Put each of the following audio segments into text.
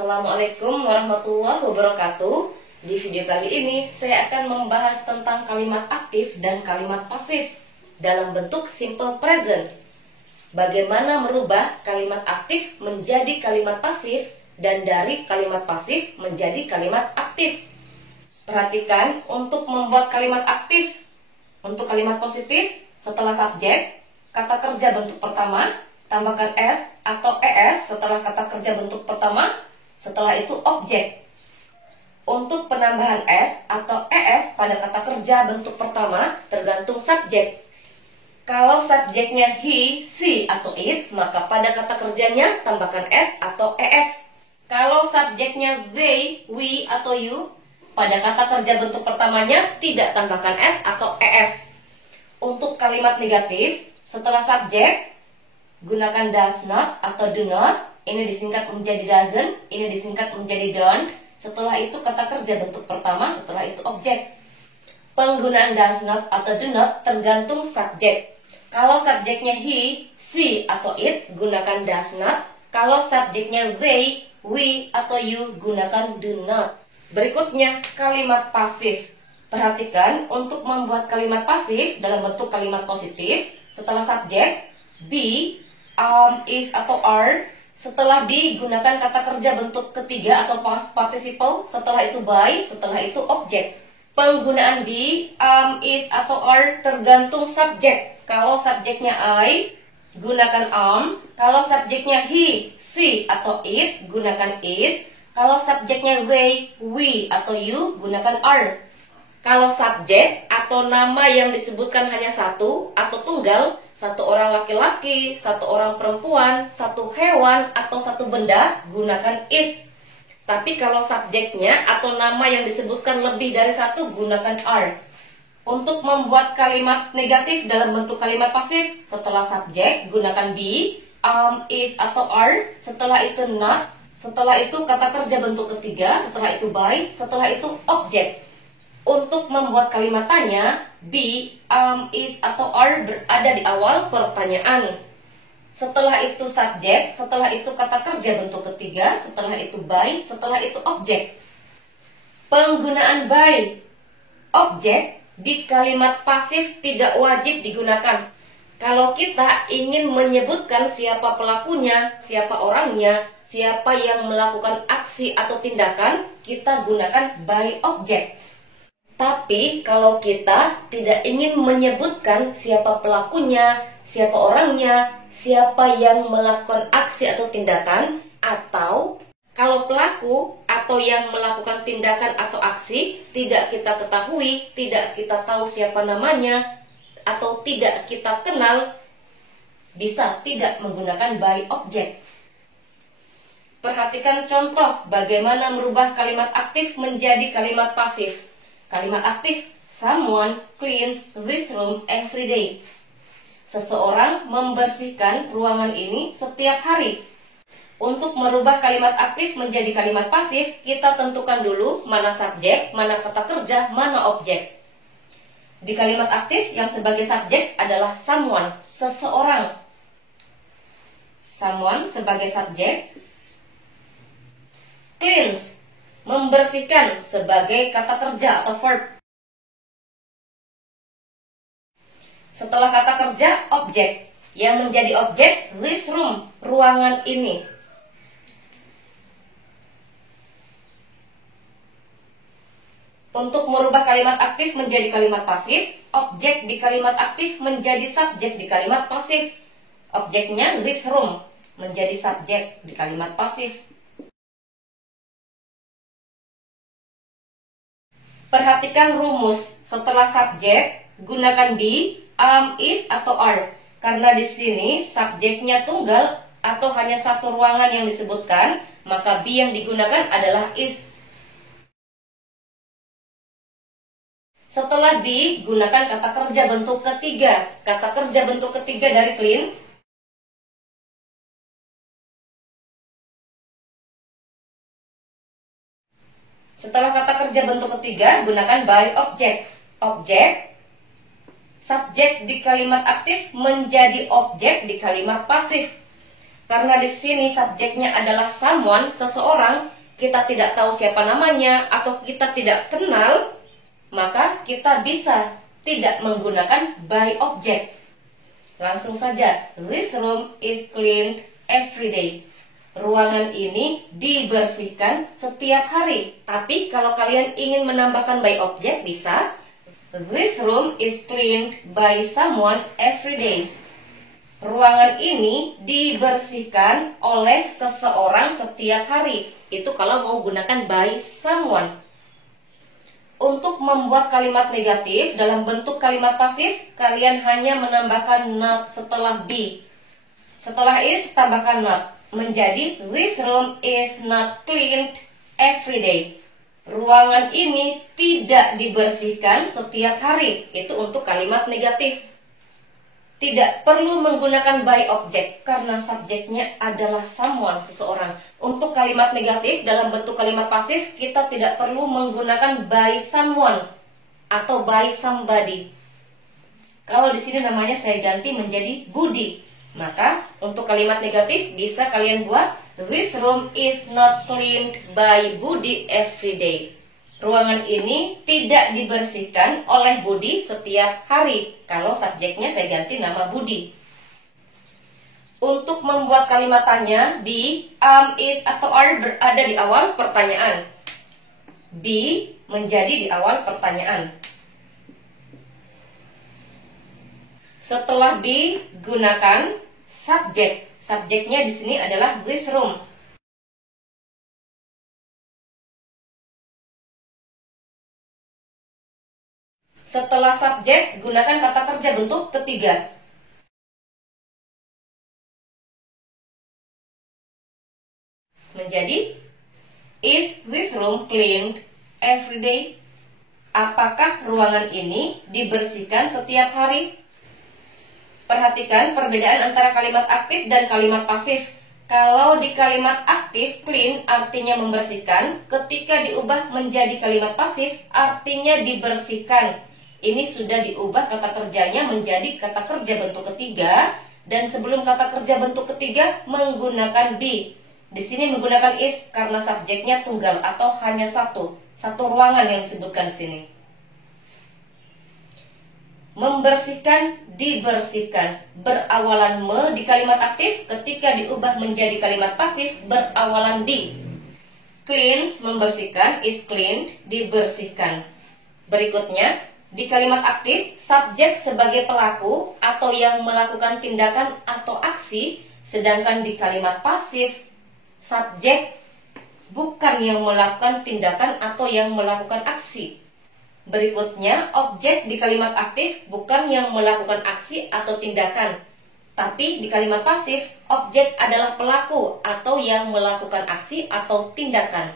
Assalamualaikum warahmatullahi wabarakatuh. Di video kali ini saya akan membahas tentang kalimat aktif dan kalimat pasif dalam bentuk simple present. Bagaimana merubah kalimat aktif menjadi kalimat pasif dan dari kalimat pasif menjadi kalimat aktif. Perhatikan untuk membuat kalimat aktif. Untuk kalimat positif, setelah subjek, kata kerja bentuk pertama, tambahkan S atau ES setelah kata kerja bentuk pertama, setelah itu objek. Untuk penambahan S atau ES pada kata kerja bentuk pertama tergantung subjek. Kalau subjeknya he, she, atau it, maka pada kata kerjanya tambahkan S atau ES. Kalau subjeknya they, we, atau you, pada kata kerja bentuk pertamanya tidak tambahkan S atau ES. Untuk kalimat negatif, setelah subjek, gunakan does not atau do not. Ini disingkat menjadi doesn't, ini disingkat menjadi don't. Setelah itu kata kerja bentuk pertama, setelah itu objek. Penggunaan does not atau do not tergantung subjek. Kalau subjeknya he, she, atau it, gunakan does not. Kalau subjeknya they, we, atau you, gunakan do not. Berikutnya, kalimat pasif. Perhatikan untuk membuat kalimat pasif dalam bentuk kalimat positif, setelah subjek, be, is, atau are. Setelah be, gunakan kata kerja bentuk ketiga atau past participle. Setelah itu by, setelah itu objek. Penggunaan be, is, atau are tergantung subjek. Kalau subjeknya I, gunakan Kalau subjeknya he, she, atau it, gunakan is. Kalau subjeknya they, we, atau you, gunakan are. Kalau subjek atau nama yang disebutkan hanya satu atau tunggal, satu orang laki-laki, satu orang perempuan, satu hewan, atau satu benda, gunakan is. Tapi kalau subjeknya atau nama yang disebutkan lebih dari satu, gunakan are. Untuk membuat kalimat negatif dalam bentuk kalimat pasif, setelah subjek, gunakan be, is, atau are. Setelah itu not. Setelah itu kata kerja bentuk ketiga. Setelah itu by. Setelah itu objek. Untuk membuat kalimat tanya, be, is, atau are berada di awal pertanyaan. Setelah itu subjek, setelah itu kata kerja bentuk ketiga, setelah itu by, setelah itu objek. Penggunaan by, objek di kalimat pasif tidak wajib digunakan. Kalau kita ingin menyebutkan siapa pelakunya, siapa orangnya, siapa yang melakukan aksi atau tindakan, kita gunakan by objek. Tapi kalau kita tidak ingin menyebutkan siapa pelakunya, siapa orangnya, siapa yang melakukan aksi atau tindakan, atau kalau pelaku atau yang melakukan tindakan atau aksi tidak kita ketahui, tidak kita tahu siapa namanya, atau tidak kita kenal, bisa tidak menggunakan by objek. Perhatikan contoh bagaimana merubah kalimat aktif menjadi kalimat pasif. Kalimat aktif, someone cleans this room every day. Seseorang membersihkan ruangan ini setiap hari. Untuk merubah kalimat aktif menjadi kalimat pasif, kita tentukan dulu mana subjek, mana kata kerja, mana objek. Di kalimat aktif yang sebagai subjek adalah someone, seseorang. Someone sebagai subjek. Cleans, membersihkan sebagai kata kerja atau verb. Setelah kata kerja, objek. Yang menjadi objek, this room, ruangan ini. Untuk merubah kalimat aktif menjadi kalimat pasif, objek di kalimat aktif menjadi subjek di kalimat pasif. Objeknya this room menjadi subjek di kalimat pasif. Perhatikan rumus. Setelah subjek, gunakan be, is, atau are. Karena di sini subjeknya tunggal atau hanya satu ruangan yang disebutkan, maka be yang digunakan adalah is. Setelah be, gunakan kata kerja bentuk ketiga. Kata kerja bentuk ketiga dari clean. Setelah kata kerja bentuk ketiga, gunakan by objek. Objek, subjek di kalimat aktif menjadi objek di kalimat pasif. Karena di sini subjeknya adalah someone, seseorang, kita tidak tahu siapa namanya atau kita tidak kenal, maka kita bisa tidak menggunakan by object. Langsung saja, this room is cleaned every day. Ruangan ini dibersihkan setiap hari. Tapi kalau kalian ingin menambahkan by object, bisa this room is cleaned by someone every day. Ruangan ini dibersihkan oleh seseorang setiap hari. Itu kalau mau gunakan by someone. Untuk membuat kalimat negatif dalam bentuk kalimat pasif, kalian hanya menambahkan not setelah be. Setelah is, tambahkan not. Menjadi this room is not cleaned every day. Ruangan ini tidak dibersihkan setiap hari. Itu untuk kalimat negatif. Tidak perlu menggunakan by object karena subjeknya adalah someone, seseorang. Untuk kalimat negatif dalam bentuk kalimat pasif, kita tidak perlu menggunakan by someone atau by somebody. Kalau di sini namanya saya ganti menjadi Budi. Maka untuk kalimat negatif bisa kalian buat this room is not cleaned by Budi every day. Ruangan ini tidak dibersihkan oleh Budi setiap hari. Kalau subjeknya saya ganti nama Budi. Untuk membuat kalimat tanya, be, is, atau are berada di awal pertanyaan. Be menjadi di awal pertanyaan. Setelah be, gunakan subjek. Subjeknya di sini adalah this room. Setelah subjek, gunakan kata kerja bentuk ketiga. Menjadi, is this room cleaned every day? Apakah ruangan ini dibersihkan setiap hari? Perhatikan perbedaan antara kalimat aktif dan kalimat pasif. Kalau di kalimat aktif, clean artinya membersihkan. Ketika diubah menjadi kalimat pasif, artinya dibersihkan. Ini sudah diubah kata kerjanya menjadi kata kerja bentuk ketiga. Dan sebelum kata kerja bentuk ketiga menggunakan be. Di sini menggunakan is karena subjeknya tunggal atau hanya satu ruangan yang disebutkan di sini. Membersihkan, dibersihkan. Berawalan me di kalimat aktif, ketika diubah menjadi kalimat pasif berawalan di. Cleans, membersihkan, is cleaned, dibersihkan. Berikutnya, di kalimat aktif, subjek sebagai pelaku atau yang melakukan tindakan atau aksi, sedangkan di kalimat pasif, subjek bukan yang melakukan tindakan atau yang melakukan aksi. Berikutnya, objek di kalimat aktif bukan yang melakukan aksi atau tindakan, tapi di kalimat pasif, objek adalah pelaku atau yang melakukan aksi atau tindakan.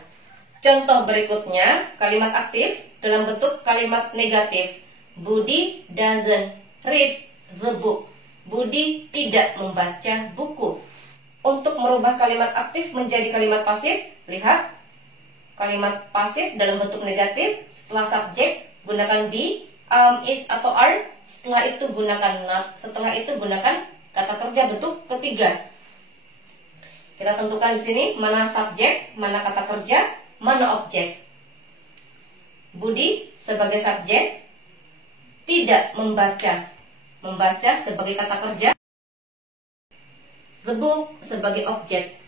Contoh berikutnya, kalimat aktif dalam bentuk kalimat negatif. Budi doesn't read the book. Budi tidak membaca buku. Untuk merubah kalimat aktif menjadi kalimat pasif, lihat. Kalimat pasif dalam bentuk negatif, setelah subjek gunakan be, is, atau are. Setelah itu gunakan not. Setelah itu gunakan kata kerja bentuk ketiga. Kita tentukan di sini mana subjek, mana kata kerja, mana objek. Budi sebagai subjek, tidak membaca. Membaca sebagai kata kerja. The book sebagai objek.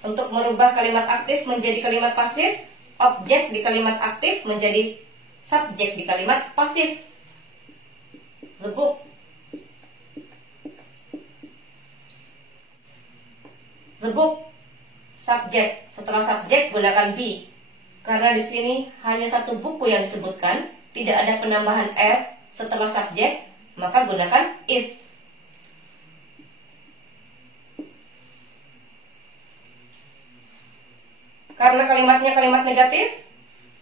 Untuk merubah kalimat aktif menjadi kalimat pasif, objek di kalimat aktif menjadi subjek di kalimat pasif. The book. The book. Subjek. Setelah subjek gunakan be. Karena di sini hanya satu buku yang disebutkan, tidak ada penambahan s setelah subjek, maka gunakan is. Karena kalimatnya kalimat negatif,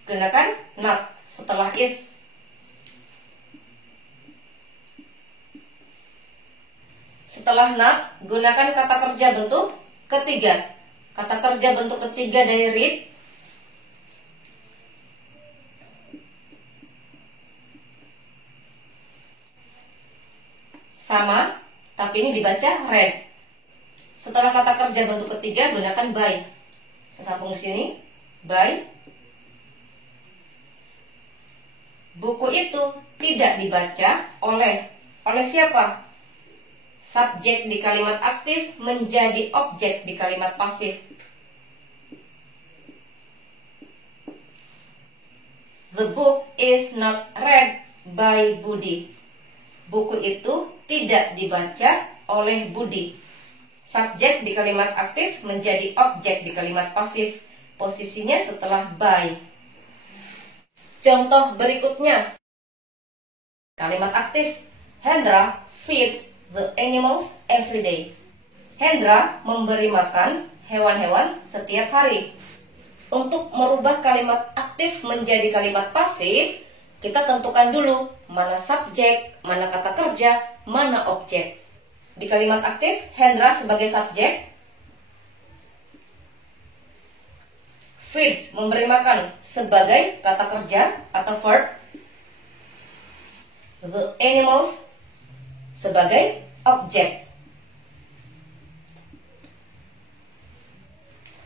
gunakan not setelah is. Setelah not, gunakan kata kerja bentuk ketiga. Kata kerja bentuk ketiga dari read. Sama, tapi ini dibaca read. Setelah kata kerja bentuk ketiga, gunakan by. Saya sambung di sini. By. Buku itu tidak dibaca oleh siapa? Subjek di kalimat aktif menjadi objek di kalimat pasif. The book is not read by Budi. Buku itu tidak dibaca oleh Budi. Subjek di kalimat aktif menjadi objek di kalimat pasif. Posisinya setelah by. Contoh berikutnya. Kalimat aktif. Hendra feeds the animals every day. Hendra memberi makan hewan-hewan setiap hari. Untuk merubah kalimat aktif menjadi kalimat pasif, kita tentukan dulu mana subjek, mana kata kerja, mana objek. Di kalimat aktif, Hendra sebagai subjek, feeds memberi makan sebagai kata kerja atau verb, the animals sebagai objek.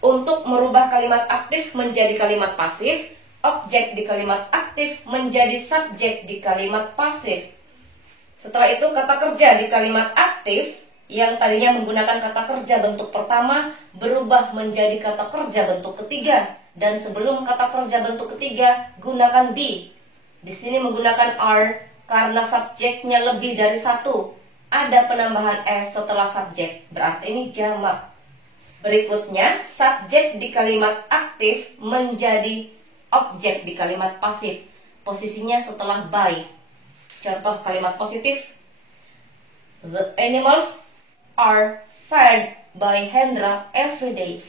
Untuk merubah kalimat aktif menjadi kalimat pasif, objek di kalimat aktif menjadi subjek di kalimat pasif. Setelah itu kata kerja di kalimat aktif yang tadinya menggunakan kata kerja bentuk pertama berubah menjadi kata kerja bentuk ketiga, dan sebelum kata kerja bentuk ketiga gunakan be. Di sini menggunakan are karena subjeknya lebih dari satu. Ada penambahan s setelah subjek, berarti ini jamak. Berikutnya, subjek di kalimat aktif menjadi objek di kalimat pasif. Posisinya setelah by. Contoh kalimat positif. The animals are fed by Hendra every day.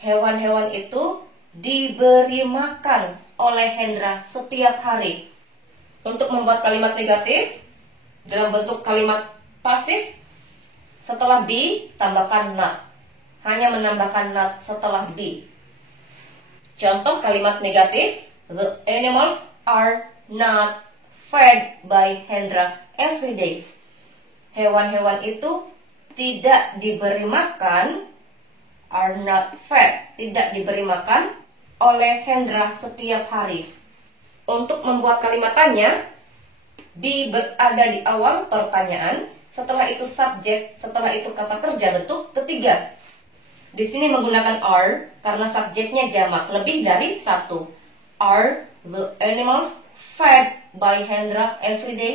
Hewan-hewan itu diberi makan oleh Hendra setiap hari. Untuk membuat kalimat negatif dalam bentuk kalimat pasif, setelah be tambahkan not. Hanya menambahkan not setelah be. Contoh kalimat negatif. The animals are not fed by Hendra every day. Hewan-hewan itu tidak diberi makan, are not fed, tidak diberi makan oleh Hendra setiap hari. Untuk membuat kalimat tanya, be berada di awal pertanyaan, setelah itu subjek, setelah itu kata kerja bentuk ketiga. Di sini menggunakan are karena subjeknya jamak, lebih dari satu. Are the animals fed by Hendra every day?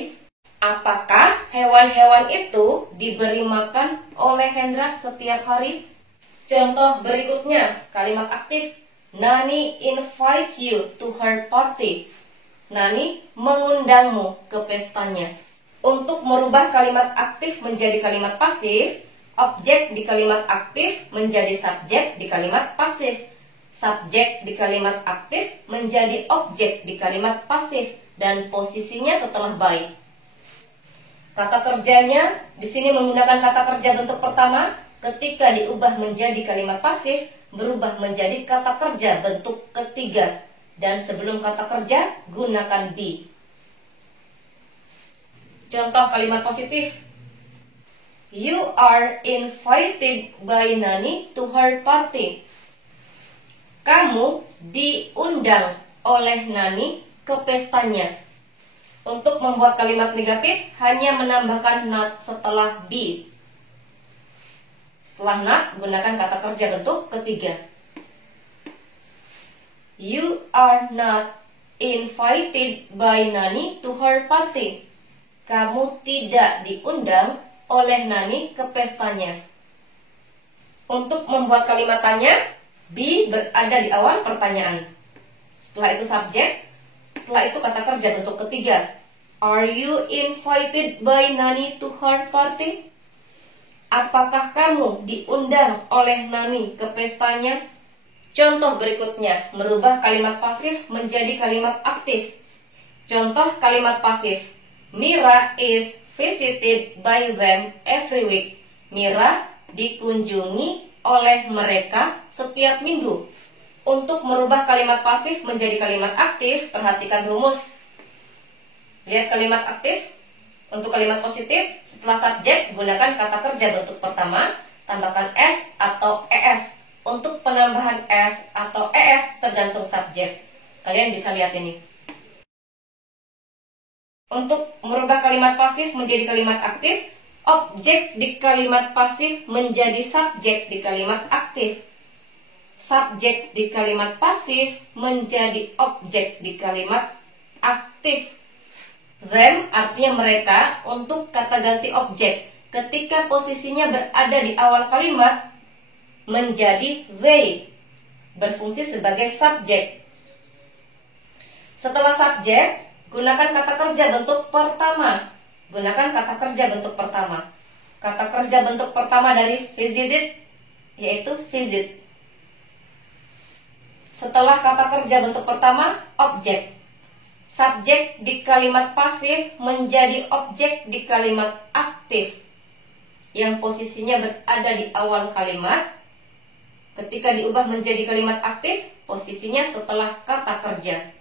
Apakah hewan-hewan itu diberi makan oleh Hendra setiap hari? Contoh berikutnya, kalimat aktif. Nani invites you to her party. Nani mengundangmu ke pestanya. Untuk merubah kalimat aktif menjadi kalimat pasif, objek di kalimat aktif menjadi subjek di kalimat pasif. Subjek di kalimat aktif menjadi objek di kalimat pasif dan posisinya setelah by. Kata kerjanya di sini menggunakan kata kerja bentuk pertama. Ketika diubah menjadi kalimat pasif, berubah menjadi kata kerja bentuk ketiga. Dan sebelum kata kerja, gunakan be. Contoh kalimat positif. You are invited by Nani to her party. Kamu diundang oleh Nani ke pestanya. Untuk membuat kalimat negatif, hanya menambahkan not setelah be. Setelah not, gunakan kata kerja bentuk ketiga. You are not invited by Nani to her party. Kamu tidak diundang oleh Nani ke pestanya. Untuk membuat kalimat tanya, be berada di awal pertanyaan. Setelah itu subjek. Setelah itu kata kerja bentuk ketiga. Are you invited by Nani to her party? Apakah kamu diundang oleh Nani ke pestanya? Contoh berikutnya, merubah kalimat pasif menjadi kalimat aktif. Contoh kalimat pasif. Mira is visited by them every week. Mira dikunjungi oleh mereka setiap minggu. Untuk merubah kalimat pasif menjadi kalimat aktif, perhatikan rumus. Lihat kalimat aktif. Untuk kalimat positif, setelah subjek, gunakan kata kerja bentuk pertama, tambahkan s atau es. Untuk penambahan s atau es tergantung subjek. Kalian bisa lihat ini. Untuk merubah kalimat pasif menjadi kalimat aktif, objek di kalimat pasif menjadi subjek di kalimat aktif. Subjek di kalimat pasif menjadi objek di kalimat aktif. Them artinya mereka untuk kata ganti objek. Ketika posisinya berada di awal kalimat menjadi they, berfungsi sebagai subjek. Setelah subjek, gunakan kata kerja bentuk pertama. Gunakan kata kerja bentuk pertama. Kata kerja bentuk pertama dari visited yaitu visit. Setelah kata kerja bentuk pertama, objek. Subjek di kalimat pasif menjadi objek di kalimat aktif yang posisinya berada di awal kalimat. Ketika diubah menjadi kalimat aktif, posisinya setelah kata kerja.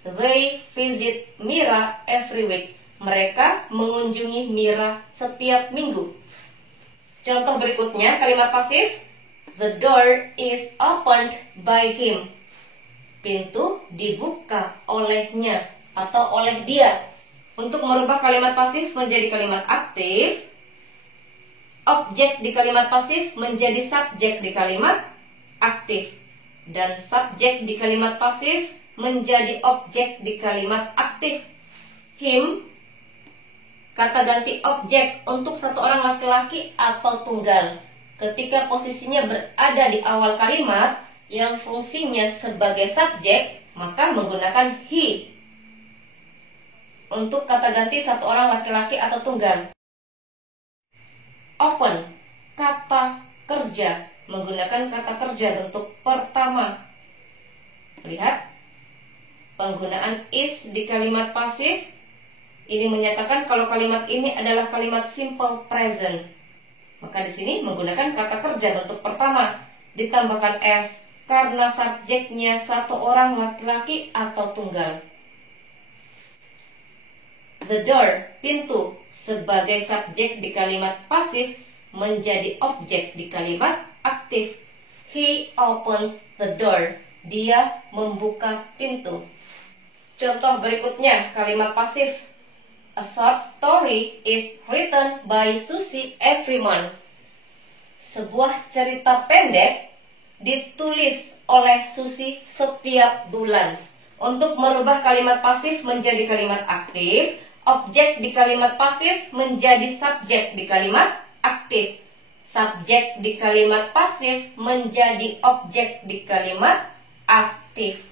They visit Mira every week. Mereka mengunjungi Mira setiap minggu. Contoh berikutnya, kalimat pasif. The door is opened by him. Pintu dibuka olehnya atau oleh dia. Untuk merubah kalimat pasif menjadi kalimat aktif, objek di kalimat pasif menjadi subjek di kalimat aktif. Dan subjek di kalimat pasif menjadi objek di kalimat aktif. Him, kata ganti objek untuk satu orang laki-laki atau tunggal. Ketika posisinya berada di awal kalimat yang fungsinya sebagai subjek, maka menggunakan he. Untuk kata ganti satu orang laki-laki atau tunggal. Open, kata kerja, menggunakan kata kerja bentuk pertama. Lihat, penggunaan is di kalimat pasif ini menyatakan kalau kalimat ini adalah kalimat simple present. Maka di sini menggunakan kata kerja bentuk pertama, ditambahkan s karena subjeknya satu orang laki-laki atau tunggal. The door, pintu, sebagai subjek di kalimat pasif menjadi objek di kalimat aktif. He opens the door. Dia membuka pintu. Contoh berikutnya, kalimat pasif. A short story is written by Susie every month. Sebuah cerita pendek ditulis oleh Susi setiap bulan. Untuk merubah kalimat pasif menjadi kalimat aktif, objek di kalimat pasif menjadi subjek di kalimat aktif. Subjek di kalimat pasif menjadi objek di kalimat aktif.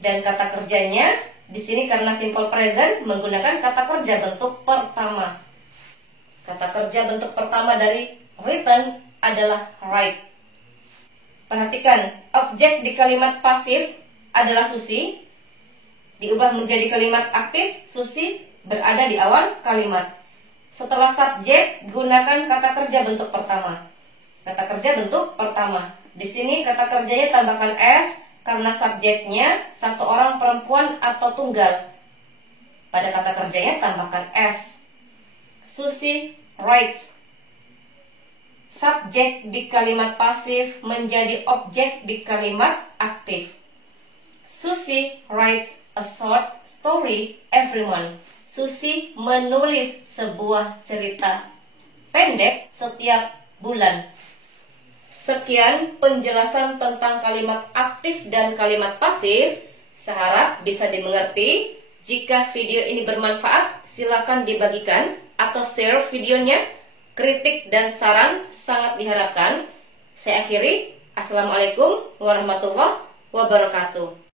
Dan kata kerjanya di sini karena simple present menggunakan kata kerja bentuk pertama. Kata kerja bentuk pertama dari written adalah write. Perhatikan, objek di kalimat pasif adalah Susi. Diubah menjadi kalimat aktif, Susi berada di awal kalimat. Setelah subjek, gunakan kata kerja bentuk pertama. Kata kerja bentuk pertama. Di sini kata kerjanya tambahkan s karena subjeknya satu orang perempuan atau tunggal. Pada kata kerjanya tambahkan s. Susi writes. Subjek di kalimat pasif menjadi objek di kalimat aktif. Susie writes a short story every month. Susie menulis sebuah cerita pendek setiap bulan. Sekian penjelasan tentang kalimat aktif dan kalimat pasif. Seharap bisa dimengerti. Jika video ini bermanfaat, silakan dibagikan atau share videonya. Kritik dan saran sangat diharapkan. Saya akhiri. Assalamualaikum warahmatullahi wabarakatuh.